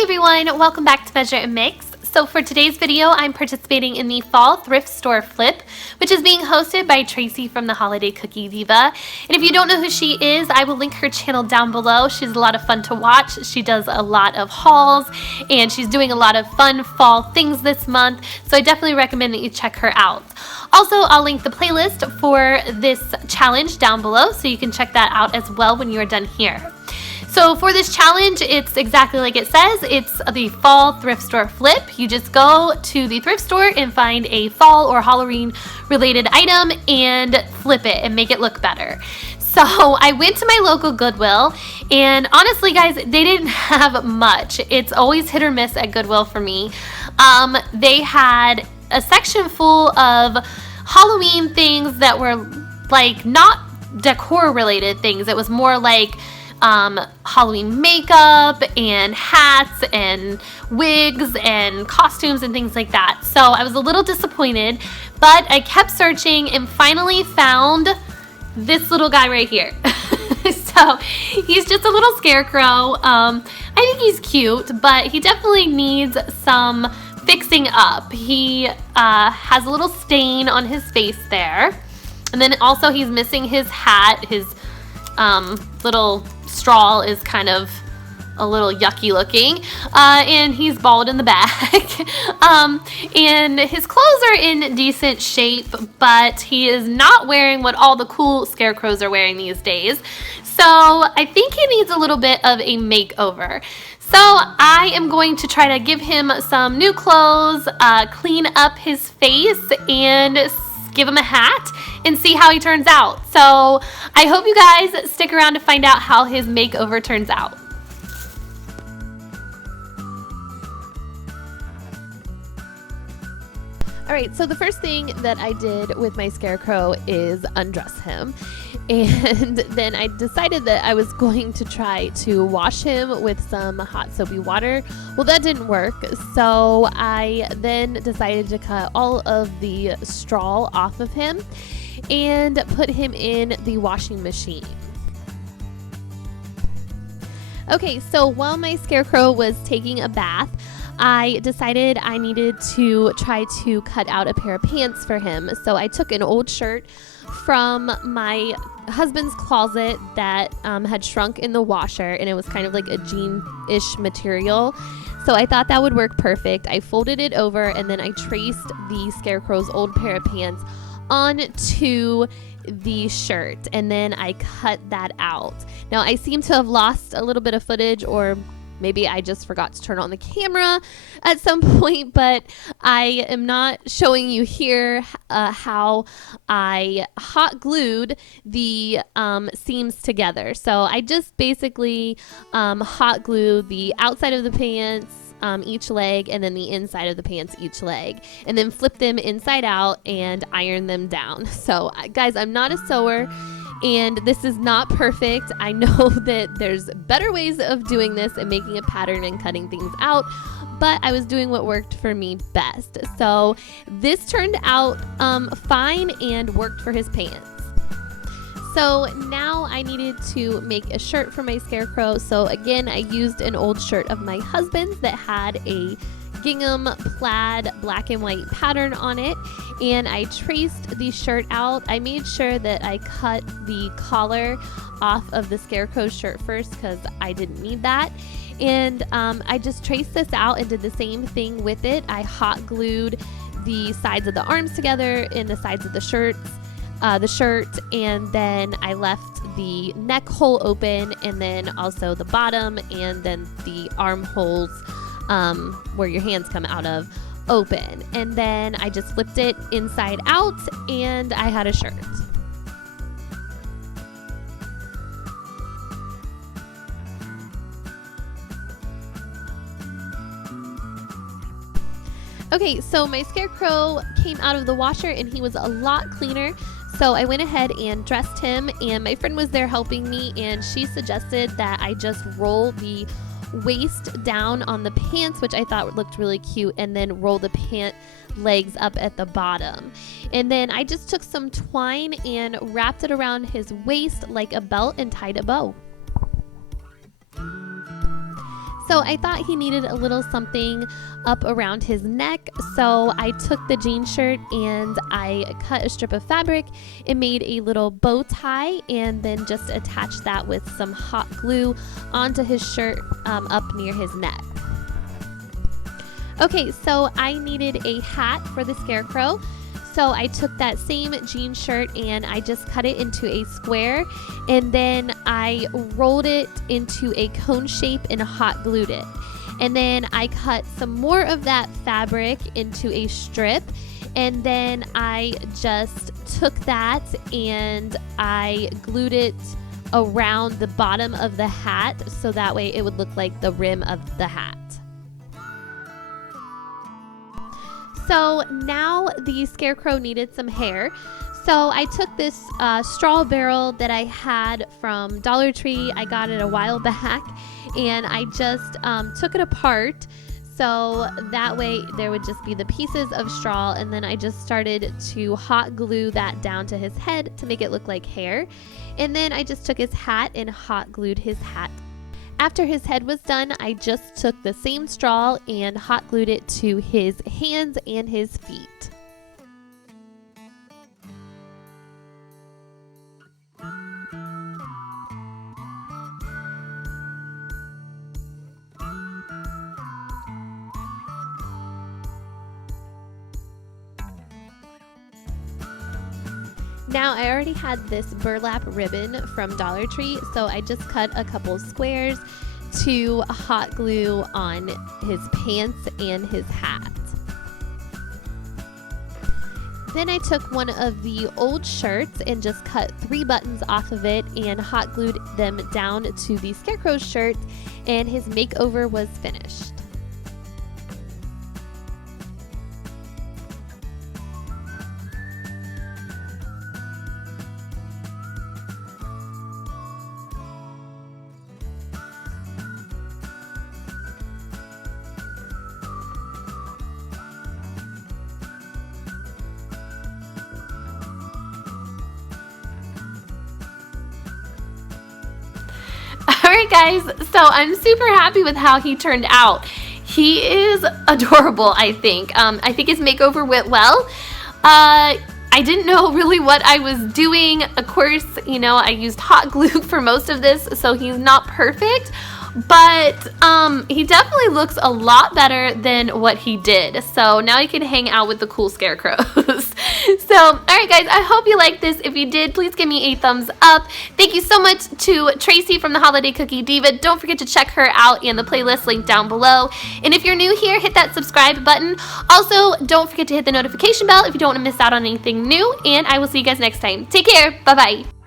Hey everyone, welcome back to Measuremix. So for today's video, I'm participating in the Fall Thrift Store Flip, which is being hosted by Tracy from the Holiday Cookie Diva. And if you don't know who she is, I will link her channel down below. She's a lot of fun to watch. She does a lot of hauls, and she's doing a lot of fun fall things this month. So I definitely recommend that you check her out. Also, I'll link the playlist for this challenge down below, so you can check that out as well when you are done here. So for this challenge, it's exactly like it says. It's the Fall Thrift Store Flip. You just go to the thrift store and find a fall or Halloween related item and flip it and make it look better. So I went to my local Goodwill, and honestly guys, they didn't have much. It's always hit or miss at Goodwill for me. They had a section full of Halloween things that were like not decor related things. It was more like Halloween makeup and hats and wigs and costumes and things like that. So I was a little disappointed, but I kept searching and finally found this little guy right here. So he's just a little scarecrow. I think he's cute, but he definitely needs some fixing up. He has a little stain on his face there, and then also he's missing his hat. His little straw is kind of a little yucky looking, and he's bald in the back. And his clothes are in decent shape, but he is not wearing what all the cool scarecrows are wearing these days. So I think he needs a little bit of a makeover. So I am going to try to give him some new clothes, clean up his face, and give him a hat and see how he turns out. So I hope you guys stick around to find out how his makeover turns out. Alright, so the first thing that I did with my scarecrow is undress him. And then I decided that I was going to try to wash him with some hot soapy water. Well, that didn't work, so I then decided to cut all of the straw off of him and put him in the washing machine. Okay, so while my scarecrow was taking a bath, I decided I needed to try to cut out a pair of pants for him. So I took an old shirt from my husband's closet that had shrunk in the washer, and it was kind of like a jean-ish material. So I thought that would work perfect. I folded it over, and then I traced the scarecrow's old pair of pants onto the shirt, and then I cut that out. Now I seem to have lost a little bit of footage, or maybe I just forgot to turn on the camera at some point, but I am not showing you here how I hot glued the seams together. So I just basically hot glued the outside of the pants each leg, and then the inside of the pants each leg, and then flip them inside out and iron them down. So guys, I'm not a sewer, and this is not perfect. I know that there's better ways of doing this and making a pattern and cutting things out, but I was doing what worked for me best. So this turned out fine and worked for his pants. So now I needed to make a shirt for my scarecrow. So again, I used an old shirt of my husband's that had a gingham plaid black and white pattern on it, and I traced the shirt out. I made sure that I cut the collar off of the scarecrow shirt first because I didn't need that, and I just traced this out and did the same thing with it. I hot glued the sides of the arms together and the sides of the shirt, and then I left the neck hole open, and then also the bottom, and then the armholes where your hands come out of open, and then I just flipped it inside out, and I had a shirt. Okay, so my scarecrow came out of the washer and he was a lot cleaner. So I went ahead and dressed him, and my friend was there helping me, and she suggested that I just roll the waist down on the pants, which I thought looked really cute, and then roll the pant legs up at the bottom. And then I just took some twine and wrapped it around his waist like a belt and tied a bow. So I thought he needed a little something up around his neck. So I took the jean shirt and I cut a strip of fabric and made a little bow tie, and then just attached that with some hot glue onto his shirt up near his neck. Okay, so I needed a hat for the Scarecrow. So I took that same jean shirt and I just cut it into a square, and then I rolled it into a cone shape and hot glued it. And then I cut some more of that fabric into a strip, and then I just took that and I glued it around the bottom of the hat so that way it would look like the rim of the hat. So now the Scarecrow needed some hair. So I took this straw barrel that I had from Dollar Tree. I got it a while back, and I just took it apart so that way there would just be the pieces of straw, and then I just started to hot glue that down to his head to make it look like hair. And then I just took his hat and hot glued his hat. After his head was done, I just took the same straw and hot glued it to his hands and his feet. Now I already had this burlap ribbon from Dollar Tree, so I just cut a couple squares to hot glue on his pants and his hat. Then I took one of the old shirts and just cut 3 buttons off of it and hot glued them down to the Scarecrow shirt, and his makeover was finished. Alright guys, so I'm super happy with how he turned out. He is adorable, I think. I think his makeover went well. I didn't know really what I was doing. Of course, you know, I used hot glue for most of this, so he's not perfect. But he definitely looks a lot better than what he did. So now he can hang out with the cool scarecrows. So, alright guys, I hope you liked this. If you did, please give me a thumbs up. Thank you so much to Tracy from the Holiday Cookie Diva. Don't forget to check her out in the playlist link down below. And if you're new here, hit that subscribe button. Also, don't forget to hit the notification bell if you don't want to miss out on anything new. And I will see you guys next time. Take care. Bye-bye.